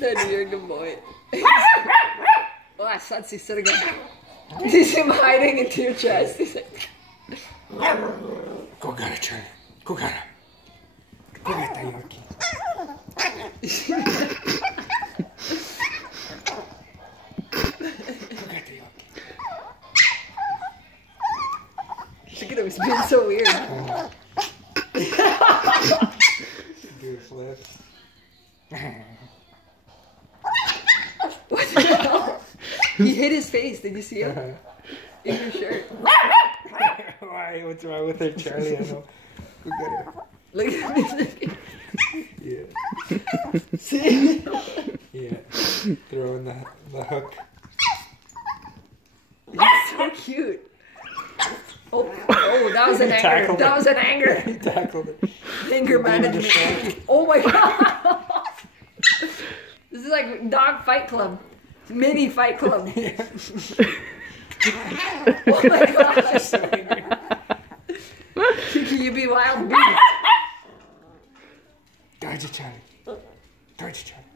Then you're a good boy. Oh, I saw it again. Do you see him hiding into your chest? He's like... Go get it, Charlie. Go get it. Go get that Yorkie. Go get the Yorkie. Look at him, he's being so weird. Do flips. What the hell? He hit his face. Did you see him? In your shirt. Why? What's wrong with her, Charlie? I know. Go get her. Look at him. Yeah. See? Yeah. Throwing the hook. He's so cute. Oh, that was an anger. That was an anger. He tackled it. Anger management. Oh my god. This is like dog fight club. Mini fight club. Yeah. Oh my gosh. She's so angry. Can you be wild beast? Dodge it, Charlie. Dodge it, Charlie.